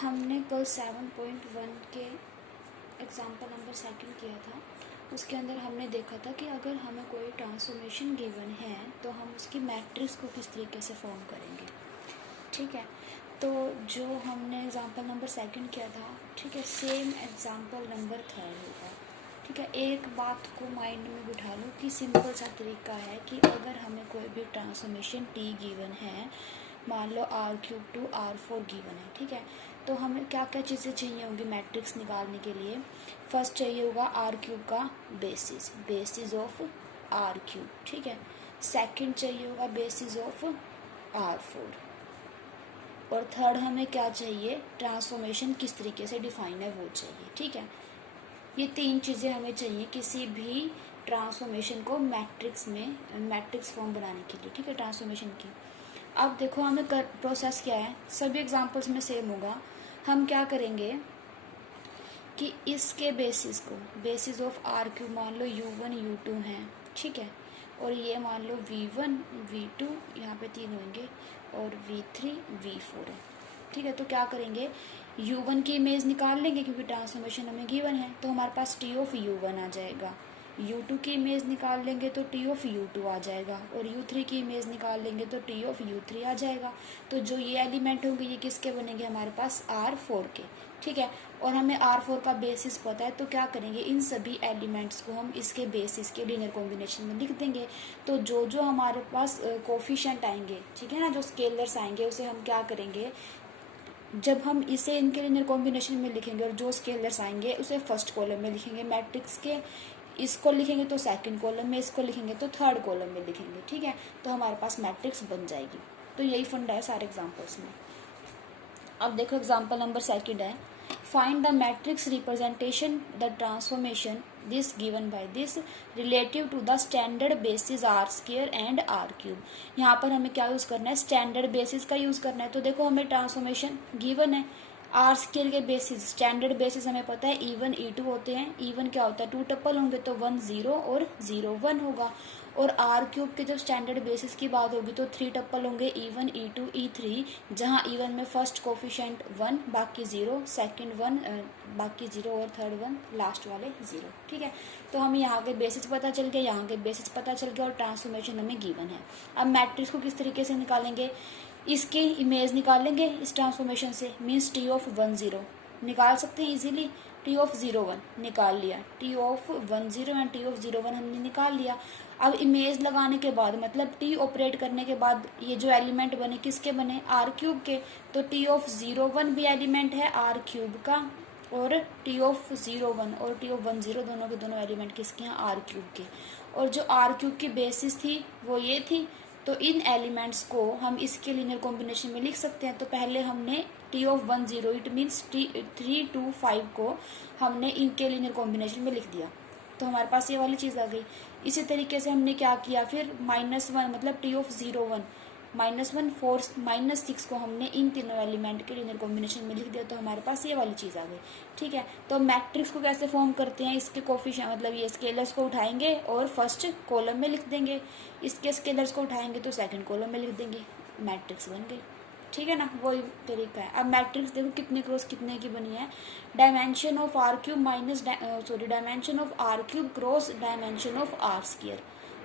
हमने कल 7.1 के एग्जाम्पल नंबर सेकंड किया था। उसके अंदर हमने देखा था कि अगर हमें कोई ट्रांसफॉर्मेशन गिवन है तो हम उसकी मैट्रिक्स को किस तरीके से फॉर्म करेंगे। ठीक है, तो जो हमने एग्जाम्पल नंबर सेकंड किया था, ठीक है, सेम एग्जाम्पल नंबर थर्ड होगा। ठीक है, एक बात को माइंड में बिठा लो कि सिंपल सा तरीका है कि अगर हमें कोई भी ट्रांसफॉर्मेशन टी गिवन है, मान लो R³ टू R4 गिवन है, ठीक है, तो हमें क्या क्या चीज़ें चाहिए होंगी मैट्रिक्स निकालने के लिए। फर्स्ट चाहिए होगा R³ का बेसिस ऑफ R³, ठीक है। सेकंड चाहिए होगा बेसिस ऑफ R4, और थर्ड हमें क्या चाहिए, ट्रांसफॉर्मेशन किस तरीके से डिफाइन है वो चाहिए। ठीक है, ये तीन चीज़ें हमें चाहिए किसी भी ट्रांसफॉर्मेशन को मैट्रिक्स फॉर्म बनाने के लिए। ठीक है, ट्रांसफॉर्मेशन की। अब देखो हमें प्रोसेस क्या है, सभी एग्जांपल्स में सेम होगा। हम क्या करेंगे कि इसके बेसिस ऑफ R³ मान लो U1 U2 हैं, ठीक है, और ये मान लो V1 V2 यहाँ पे तीन होंगे और V3 V4 है। ठीक है, तो क्या करेंगे, U1 की इमेज निकाल लेंगे क्योंकि ट्रांसफॉर्मेशन हमें गिवन है, तो हमारे पास T ऑफ U1 आ जाएगा। U2 की इमेज निकाल लेंगे तो T ऑफ U2 आ जाएगा, और U3 की इमेज निकाल लेंगे तो T ऑफ U3 आ जाएगा। तो जो ये एलिमेंट होंगे ये किसके बनेंगे, हमारे पास R4 के। ठीक है, और हमें R4 का बेसिस पता है, तो क्या करेंगे, इन सभी एलिमेंट्स को हम इसके बेसिस के लीनियर कॉम्बिनेशन में लिख देंगे। तो जो जो हमारे पास कोफिशिएंट आएंगे, ठीक है ना, जो स्केलर्स आएंगे उसे हम क्या करेंगे, जब हम इसे इनके लीनियर कॉम्बिनेशन में लिखेंगे और जो स्केलर्स आएंगे उसे फर्स्ट कॉलम में लिखेंगे मैट्रिक्स के, इसको लिखेंगे तो सेकंड कॉलम में, इसको लिखेंगे तो थर्ड कॉलम में लिखेंगे। ठीक है, तो हमारे पास मैट्रिक्स बन जाएगी। तो यही फंडा है सारे एग्जांपल्स में। अब देखो एग्जांपल नंबर सेकंड है, find the matrix representation the transformation this given by this relative to the standard basis R² and R³। यहाँ पर हमें क्या यूज़ करना है, स्टैंडर्ड बेसिस का यूज़ करना है। तो देखो हमें ट्रांसफॉर्मेशन गिवन है, R² के बेसिस, स्टैंडर्ड बेसिस हमें पता है E1 E2 होते हैं। E1 क्या होता है, 2 टप्पल होंगे तो 1 0 और 0 1 होगा। और R³ के जब स्टैंडर्ड बेसिस की बात होगी तो 3 टप्पल होंगे E1 E2 E3, जहाँ E1 में फर्स्ट कोफिशिएंट 1 बाकी 0, सेकंड 1 बाकी 0 और थर्ड 1, लास्ट वाले 0। ठीक है, तो हमें यहाँ के बेसिस पता चल गया, यहाँ के बेसिस पता चल गया और ट्रांसफॉर्मेशन हमें गिवन है। अब मैट्रिक्स को किस तरीके से निकालेंगे, इसकी इमेज निकालेंगे इस ट्रांसफॉर्मेशन से, मीन्स T ऑफ 1 0 निकाल सकते हैं इजीली। T ऑफ 0 1 निकाल लिया, T of 1 0 and T of 0 1 हमने निकाल लिया। अब इमेज लगाने के बाद, मतलब T ऑपरेट करने के बाद ये जो एलिमेंट बने किसके बने, R³ के। तो T ऑफ 0 1 भी एलिमेंट है R³ का, और T ऑफ 0 1 और T ऑफ 1 0 दोनों के दोनों एलिमेंट किसके हैं, R³ के। और जो R³ की बेसिस थी वो ये थी, तो इन एलिमेंट्स को हम इसके लीनियर कॉम्बिनेशन में लिख सकते हैं। तो पहले हमने T ऑफ 1 0 इट मीन्स 3 2 5 को हमने इनके लीनियर कॉम्बिनेशन में लिख दिया, तो हमारे पास ये वाली चीज़ आ गई। इसी तरीके से हमने क्या किया, फिर -1 मतलब T ऑफ 0 1 -1 4 -6 को हमने इन तीनों एलिमेंट के लीनियर कॉम्बिनेशन में लिख दिया, तो हमारे पास ये वाली चीज़ आ गई। ठीक है, तो मैट्रिक्स को कैसे फॉर्म करते हैं, इसके कोफिशिएंट मतलब ये स्केलर्स को उठाएंगे और फर्स्ट कॉलम में लिख देंगे, इसके स्केलर्स को उठाएंगे तो सेकंड कॉलम में लिख देंगे, मैट्रिक्स बन गई। ठीक है ना, वही तरीका है। अब मैट्रिक्स देखो कितने क्रॉस कितने की बनी है, dimension of R³ dimension of R³ cross dimension of R²।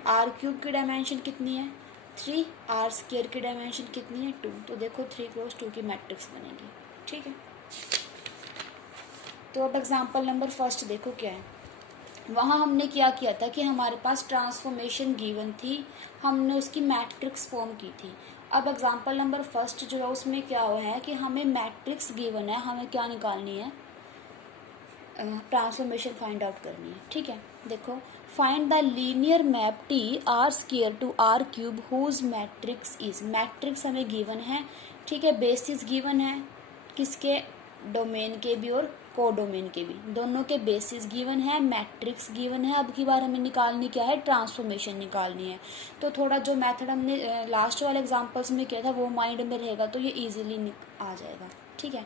R³ की डायमेंशन कितनी है 3, R² की डायमेंशन कितनी है 2, तो देखो 3 क्रॉस 2 की मैट्रिक्स बनेगी। ठीक है, तो अब एग्जाम्पल नंबर फर्स्ट देखो क्या है। वहाँ हमने क्या किया था कि हमारे पास ट्रांसफॉर्मेशन गिवन थी, हमने उसकी मैट्रिक्स फॉर्म की थी। अब एग्जाम्पल नंबर फर्स्ट जो है उसमें क्या हुआ है कि हमें मैट्रिक्स गिवन है, हमें क्या निकालनी है, ट्रांसफॉर्मेशन फाइंड आउट करनी है। ठीक है, देखो find the linear map T R² to R³ whose matrix is, matrix हमें गिवन है। ठीक है, बेसिस गिवन है किसके, डोमेन के भी और कोडोमेन के भी, दोनों के बेसिस गिवन है, मैट्रिक्स गिवन है। अब की बार हमें निकालनी क्या है, ट्रांसफॉर्मेशन निकालनी है। तो थोड़ा जो मेथड हमने लास्ट वाले एग्जांपल्स में किया था वो माइंड में रहेगा, तो ये इजीली आ जाएगा। ठीक है,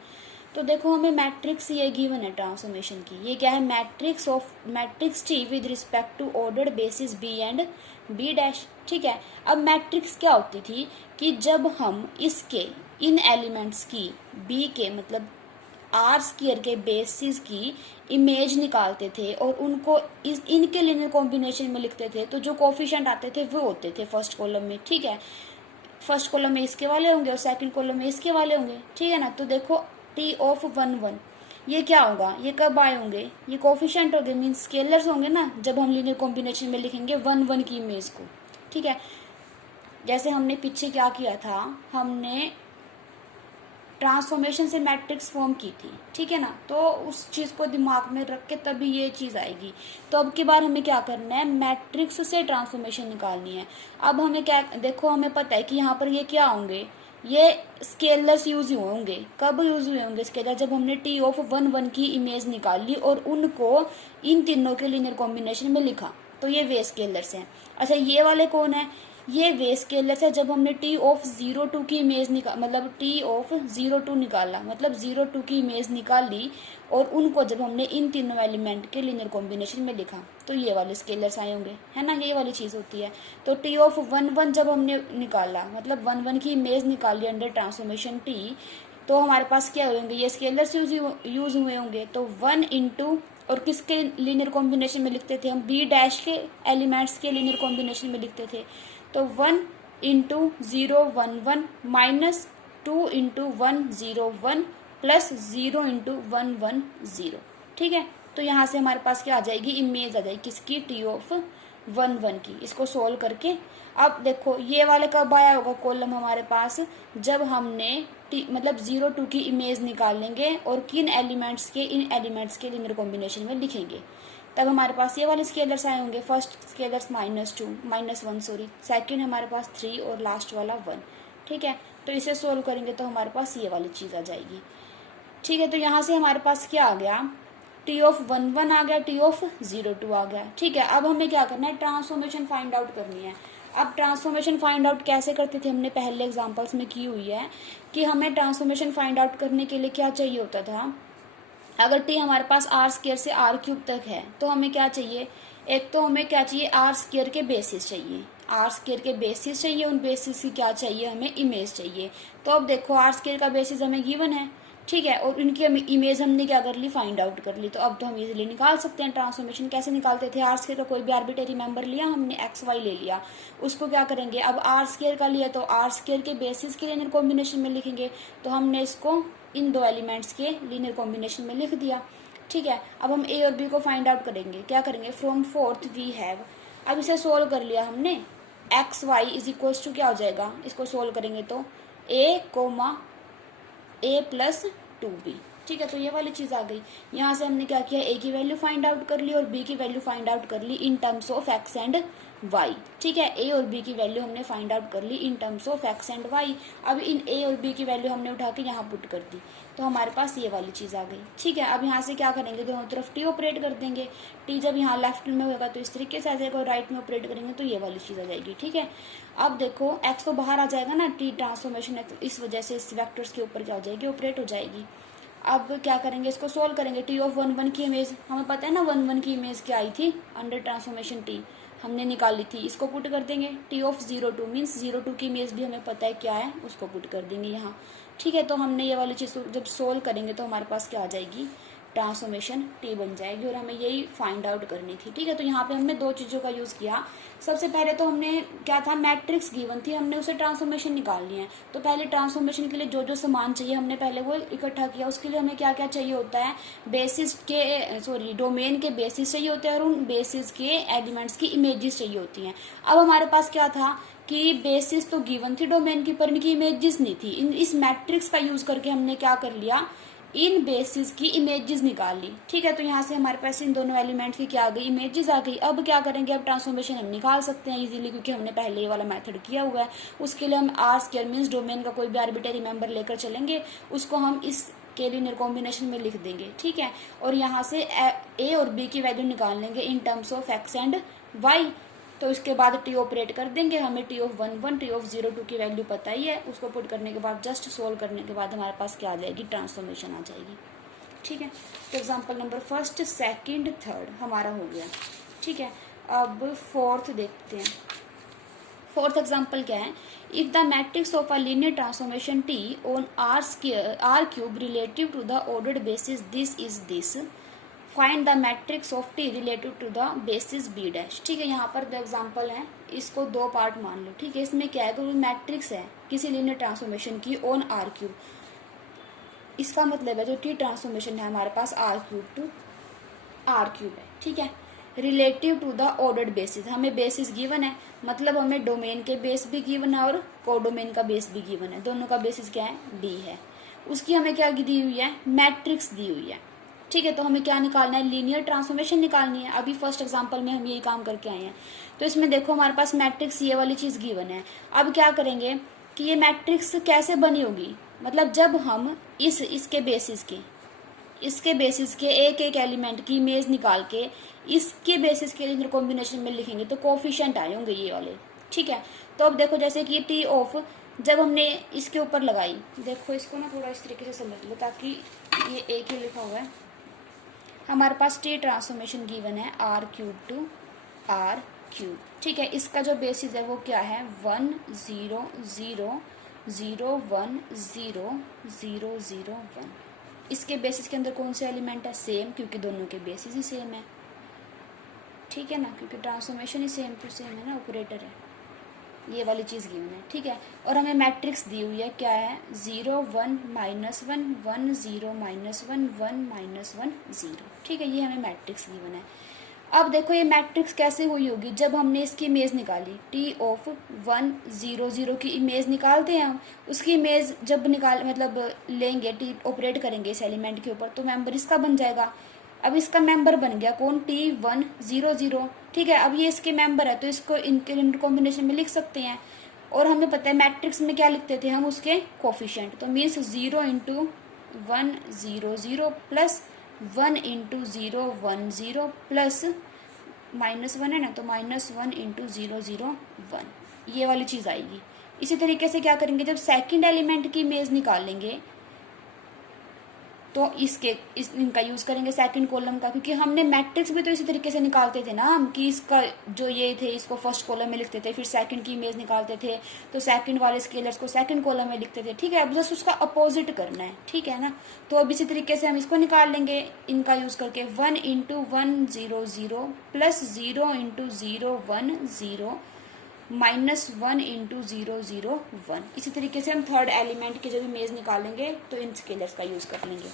तो देखो हमें मैट्रिक्स ये गिवन है ट्रांसफॉर्मेशन की, ये क्या है, matrix T with respect to ordered basis B and B dash. ठीक है, अब मैट्रिक्स क्या होती थी कि जब हम इसके इन एलिमेंट्स की B के मतलब आर स्क्वायर के बेसिस की इमेज निकालते थे और उनको इनके लीनियर कॉम्बिनेशन में लिखते थे, तो जो कोफिशिएंट आते थे वो होते थे फर्स्ट कॉलम में, ठीक है। फर्स्ट कॉलम में इसके वाले होंगे और सेकंड कॉलम में इसके वाले होंगे, ठीक है ना। तो देखो टी ऑफ 1 1 ये क्या होगा, ये कब आए होंगे, ये कोफिशिएंट होंगे, मीन्स स्केलर्स होंगे ना, जब हम लीनियर कॉम्बिनेशन में लिखेंगे 1 1 की इमेज को, ठीक है। जैसे हमने पीछे क्या किया था, हमने ट्रांसफॉर्मेशन से मैट्रिक्स फॉर्म की थी, ठीक है ना। तो उस चीज़ को दिमाग में रख के तभी ये चीज़ आएगी। तो अब की बार हमें क्या करना है, मैट्रिक्स से ट्रांसफॉर्मेशन निकालनी है। अब हमें क्या, देखो हमें पता है कि यहाँ पर ये क्या होंगे, ये स्केलर्स यूज हुए होंगे। कब यूज हुए होंगे स्केलर, जब हमने टी ऑफ 1 1 की इमेज निकाली और उनको इन तीनों के लीनियर कॉम्बिनेशन में लिखा, तो ये वे स्केलर्स हैं। अच्छा ये वाले कौन है, ये वे स्केलर्स है जब हमने टी ऑफ 0 2 की इमेज मतलब टी ऑफ 0 2 निकाला, मतलब 0 2 की इमेज निकाली और उनको जब हमने इन तीनों एलिमेंट के लीनियर कॉम्बिनेशन में लिखा, तो ये वाले स्केलर्स आए होंगे, है ना, ये वाली चीज़ होती है। तो टी ऑफ 1 1 जब हमने निकाला, मतलब 1 1 की इमेज निकाली अंडर ट्रांसफॉर्मेशन टी, तो हमारे पास क्या होंगे, ये स्केलर्स यूज हुए होंगे। तो 1 इंटू, और किसके लीनियर कॉम्बिनेशन में लिखते थे हम, बी डैश के एलिमेंट्स के लीनियर कॉम्बिनेशन में लिखते थे। तो 1 into 0 1 1 minus 2 into 1 0 1 plus 0 into 1 1 0, ठीक है। तो यहाँ से हमारे पास क्या आ जाएगी, इमेज आ जाएगी किसकी, टी ऑफ 1 1 की। इसको सोल्व करके अब देखो ये वाले कब आया होगा कॉलम हमारे पास, जब हमने मतलब 0 2 की इमेज निकालेंगे और किन एलिमेंट्स के, इन एलिमेंट्स के लीनियर कॉम्बिनेशन में लिखेंगे, तब हमारे पास ये वाले स्केलर्स आए होंगे। फर्स्ट स्केलर्स -1 सॉरी, सेकंड हमारे पास 3 और लास्ट वाला 1, ठीक है। तो इसे सोल्व करेंगे तो हमारे पास ये वाली चीज़ आ जाएगी, ठीक है। तो यहाँ से हमारे पास क्या आ गया, टी ऑफ 1 1 आ गया, टी ऑफ 0 2 आ गया, ठीक है। अब हमें क्या करना है, ट्रांसफॉर्मेशन फाइंड आउट करनी है। अब ट्रांसफॉर्मेशन फाइंड आउट कैसे करते थे, हमने पहले एग्जांपल्स में की हुई है कि हमें ट्रांसफॉर्मेशन फाइंड आउट करने के लिए क्या चाहिए होता था, अगर टी हमारे पास आर स्क्वायर से आर क्यूब तक है तो हमें क्या चाहिए, एक तो हमें क्या चाहिए, आर स्क्वायर के बेसिस चाहिए, आर स्क्वायर के बेसिस चाहिए, उन बेसिस की क्या चाहिए, हमें इमेज चाहिए। तो अब देखो आर स्क्वायर का बेसिस हमें गिवन है, ठीक है, और इनकी इमेज हमने क्या कर ली, फाइंड आउट कर ली। तो अब तो हम इजीली निकाल सकते हैं। ट्रांसफॉर्मेशन कैसे निकालते थे, आर स्क्वायर का कोई भी आर्बिट्रेरी मेंबर लिया हमने, एक्स वाई ले लिया, उसको क्या करेंगे, अब आर स्क्वायर का लिया तो आर स्क्वायर के बेसिस के लीनियर कॉम्बिनेशन में लिखेंगे। तो हमने इसको इन दो एलिमेंट्स के लीनियर कॉम्बिनेशन में लिख दिया, ठीक है। अब हम ए और बी को फाइंड आउट करेंगे, क्या करेंगे, फ्रॉम फोर्थ वी हैव, अब इसे सोल्व कर लिया हमने, x y is equals to क्या हो जाएगा, इसको सोल्व करेंगे तो ए कोमा ए प्लस 2b, ठीक है। तो ये वाली चीज़ आ गई। यहाँ से हमने क्या किया, ए की वैल्यू फाइंड आउट कर ली और बी की वैल्यू फाइंड आउट कर ली in terms of x and y, ठीक है। ए और बी की वैल्यू हमने फाइंड आउट कर ली in terms of x and y. अब इन ए और बी की वैल्यू हमने उठा के यहाँ पुट कर दी, तो हमारे पास ये वाली चीज़ आ गई, ठीक है। अब यहाँ से क्या करेंगे, दोनों तरफ टी ऑपरेट कर देंगे, टी जब यहाँ लेफ्ट में होगा तो इस तरीके से आ जाएगा और राइट में ऑपरेट करेंगे तो ये वाली चीज़ आ जाएगी, ठीक है। अब देखो एक्स तो बाहर आ जाएगा ना, टी ट्रांसफॉर्मेशन इस वजह से इस वेक्टर्स के ऊपर क्या हो जाएगी, ऑपरेट हो जाएगी। अब क्या करेंगे, इसको सोल्व करेंगे। टी ऑफ 1 1 की इमेज हमें पता है ना, 1 1 की इमेज क्या आई थी, अंडर ट्रांसफॉर्मेशन टी हमने निकाली थी, इसको पुट कर देंगे। टी ऑफ 0 2 मीन्स 0 2 की इमेज भी हमें पता है क्या है, उसको पुट कर देंगे यहाँ, ठीक है। तो हमने ये वाली चीज़ जब सोल्व करेंगे तो हमारे पास क्या आ जाएगी, ट्रांसफॉर्मेशन टी बन जाएगी और हमें यही फाइंड आउट करनी थी, ठीक है। तो यहाँ पे हमने दो चीज़ों का यूज़ किया। सबसे पहले तो हमने क्या था, मैट्रिक्स गिवन थी, हमने उसे ट्रांसफॉर्मेशन निकालनी है। तो पहले ट्रांसफॉर्मेशन के लिए जो जो सामान चाहिए हमने पहले वो इकट्ठा किया। उसके लिए हमें क्या क्या चाहिए होता है, बेसिस के डोमेन के बेसिस चाहिए होते हैं और उन बेसिस के एलिमेंट्स की इमेजेस चाहिए होती हैं। अब हमारे पास क्या था कि बेसिस तो गिवन थी डोमेन की, पर इनकी इमेजेस नहीं थी। इस मैट्रिक्स का यूज करके हमने क्या कर लिया, इन बेसिस की इमेजेस निकाल ली, ठीक है। तो यहाँ से हमारे पास इन दोनों एलिमेंट की क्या आ गई, इमेजेस आ गई। अब क्या करेंगे, अब ट्रांसफॉर्मेशन हम निकाल सकते हैं इजीली, क्योंकि हमने पहले ये वाला मेथड किया हुआ है। उसके लिए हम आर स्क्वायर मीन्स डोमेन का कोई भी आर्बिट्रेरी मेंबर लेकर चलेंगे, उसको हम इस के लीनियर कॉम्बिनेशन में लिख देंगे, ठीक है। और यहाँ से ए और बी की वैल्यू निकाल लेंगे in terms of x and y. तो इसके बाद टी ऑपरेट कर देंगे, हमें टी ऑफ 1 1 टी ऑफ 0 2 की वैल्यू पता ही है, उसको पुट करने के बाद जस्ट सोल्व करने के बाद हमारे पास क्या आ जाएगी, ट्रांसफॉर्मेशन आ जाएगी, ठीक है। तो example number first second third हमारा हो गया, ठीक है। अब फोर्थ देखते हैं। फोर्थ एग्जाम्पल क्या है, if the matrix of a linear transformation T on R cube relative to the ordered basis this is this, find the matrix of T relative to the basis B dash. ठीक है, यहाँ पर दो example है, इसको दो part मान लो। ठीक है, इसमें क्या है, कोई मैट्रिक्स है किसी लीनियर ट्रांसफॉर्मेशन की ऑन आर क्यूब, इसका मतलब है जो टी ट्रांसफॉर्मेशन है हमारे पास R cube to R cube है। ठीक है, relative to the ordered basis, हमें बेसिस गिवन है, मतलब हमें डोमेन के बेस भी गिवन है और कोडोमेन का बेस भी गिवन है, दोनों का बेसिस क्या है, डी है। उसकी हमें क्या दी हुई है, मैट्रिक्स दी हुई है। ठीक है, तो हमें क्या निकालना है, लीनियर ट्रांसफॉर्मेशन निकालनी है। अभी फर्स्ट एग्जांपल में हम यही काम करके आए हैं। तो इसमें देखो हमारे पास मैट्रिक्स ये वाली चीज गिवन है। अब क्या करेंगे कि ये मैट्रिक्स कैसे बनी होगी, मतलब जब हम इसके बेसिस के एक एक एलिमेंट की इमेज निकाल के इसके बेसिस के लीनियर कॉम्बिनेशन में लिखेंगे तो कोफिशिएंट आए होंगे ये वाले। ठीक है, तो अब देखो जैसे कि टी ऑफ जब हमने इसके ऊपर लगाई, देखो इसको ना थोड़ा इस तरीके से समझ लो ताकि ये एक ही लिखा हुआ है। हमारे पास टी ट्रांसफॉर्मेशन गिवन है R cube to R cube. ठीक है, इसका जो बेसिस है वो क्या है, 1 0 0 0 1 0 0 0 1। इसके बेसिस के अंदर कौन से एलिमेंट है, सेम, क्योंकि दोनों के बेसिस ही सेम है। ठीक है ना, क्योंकि ट्रांसफॉर्मेशन ही सेम टू सेम है ना, ऑपरेटर है, ये वाली चीज़ गिवन है। ठीक है, और हमें मैट्रिक्स दी हुई है, क्या है, 0 1 -1 1 0 -1 1 -1 0। ठीक है, ये हमें मैट्रिक्स गिवन है। अब देखो ये मैट्रिक्स कैसे हुई होगी, जब हमने इसकी इमेज निकाली, टी ऑफ 1 0 0 की इमेज निकालते हैं हम, उसकी इमेज जब मतलब लेंगे, टी ऑपरेट करेंगे इस एलिमेंट के ऊपर, तो मेंबर इसका बन जाएगा। अब इसका मेंबर बन गया कौन, टी 1 0 0। ठीक है, अब ये इसके मेंबर है तो इसको इनके कॉम्बिनेशन में लिख सकते हैं। और हमें पता है मैट्रिक्स में क्या लिखते थे हम, उसके कोफिशिएंट, तो मीन्स 0 × 1 0 0 प्लस 1 × 0 1 0 प्लस -1 है ना, तो -1 × 0 0 1, ये वाली चीज़ आएगी। इसी तरीके से क्या करेंगे, जब सेकंड एलिमेंट की इमेज निकालेंगे तो इनका यूज करेंगे सेकंड कॉलम का, क्योंकि हमने मैट्रिक्स भी तो इसी तरीके से निकालते थे ना हम, कि इसका जो ये थे इसको फर्स्ट कॉलम में लिखते थे, फिर सेकंड की इमेज निकालते थे तो सेकंड वाले स्केलर्स को सेकंड कॉलम में लिखते थे। ठीक है, अब जस्ट उसका अपोजिट करना है। ठीक है ना, तो अब इसी तरीके से हम इसको निकाल लेंगे इनका यूज करके, 1 × 1 0 0 प्लस 0 × 0 1 0 -1 × 0 0 1। इसी तरीके से हम थर्ड एलिमेंट की जब इमेज निकालेंगे तो इन स्केलर्स का यूज कर लेंगे।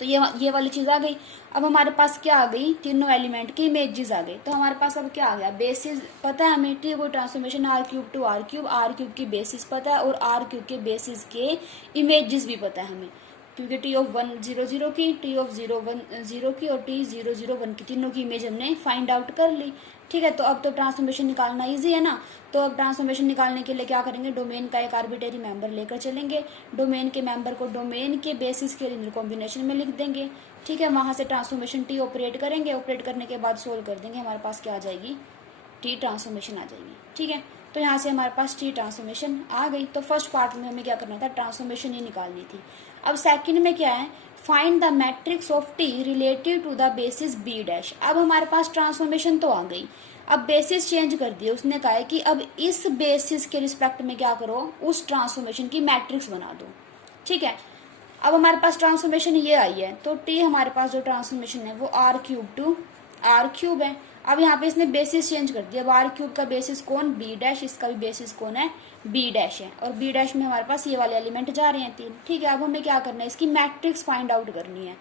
तो ये वाली चीज आ गई। अब हमारे पास क्या आ गई, तीनों एलिमेंट की इमेजेस आ गई। तो हमारे पास अब क्या आ गया, बेसिस पता है हमें, टी को transformation R cube to R cube की बेसिस पता है और आर क्यूब के बेसिस के इमेजेस भी पता है हमें, क्योंकि टी ऑफ 1 0 0 की, टी ऑफ 0 1 0 की और टी 0 0 1 की, तीनों की इमेज हमने फाइंड आउट कर ली। ठीक है, तो अब तो ट्रांसफॉर्मेशन निकालना इजी है ना। तो अब ट्रांसफॉर्मेशन निकालने के लिए क्या करेंगे, डोमेन का एक आर्बिट्रेरी मेंबर लेकर चलेंगे, डोमेन के मेंबर को डोमेन के बेसिस के लीनियर कॉम्बिनेशन में लिख देंगे। ठीक है, वहां से ट्रांसफॉर्मेशन टी ऑपरेट करेंगे, ऑपरेट करने के बाद सोल्व कर देंगे, हमारे पास क्या आ जाएगी, टी ट्रांसफॉर्मेशन आ जाएगी। ठीक है, तो यहाँ से हमारे पास टी ट्रांसफॉर्मेशन आ गई। तो फर्स्ट पार्ट में हमें क्या करना था, ट्रांसफॉर्मेशन ही निकालनी थी। अब सेकंड में क्या है, find the matrix of T relative to the basis B dash. अब हमारे पास ट्रांसफॉर्मेशन तो आ गई, अब बेसिस चेंज कर दिए, उसने कहा है कि अब इस बेसिस के रिस्पेक्ट में क्या करो, उस ट्रांसफॉर्मेशन की मैट्रिक्स बना दो। ठीक है, अब हमारे पास ट्रांसफॉर्मेशन ये आई है, तो टी हमारे पास जो ट्रांसफॉर्मेशन है वो R cube to R cube है। अब यहाँ पे इसने बेसिस चेंज कर दिया, अब आर क्यूब का बेसिस कौन, बी डैश, इसका भी बेसिस कौन है, बी डैश है, और बी डैश में हमारे पास ये वाले एलिमेंट जा रहे हैं 3। ठीक है, अब हमें क्या करना है, इसकी मैट्रिक्स फाइंड आउट करनी है।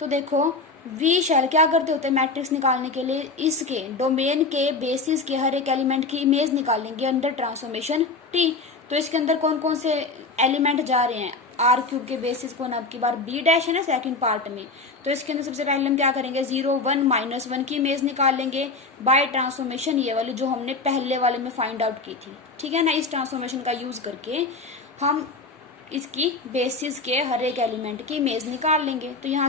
तो देखो वी शैल क्या करते होते हैं मैट्रिक्स निकालने के लिए, इसके डोमेन के बेसिस के हर एक एलिमेंट की इमेज निकालेंगे अंडर ट्रांसफॉर्मेशन टी। तो इसके अंदर कौन कौन से एलिमेंट जा रहे हैं, आर क्यूब के बेसिस कौन, अब की बार बी डैश है ना सेकंड पार्ट में, तो इसके अंदर सबसे पहले हम क्या करेंगे, 0 1 -1 की इमेज निकाल लेंगे बाय ट्रांसफॉर्मेशन, ये वाली जो हमने पहले वाले में फाइंड आउट की थी। ठीक है ना, इस ट्रांसफॉर्मेशन का यूज करके हम इसकी बेसिस के हर एक एलिमेंट की इमेज निकाल लेंगे। तो यहाँ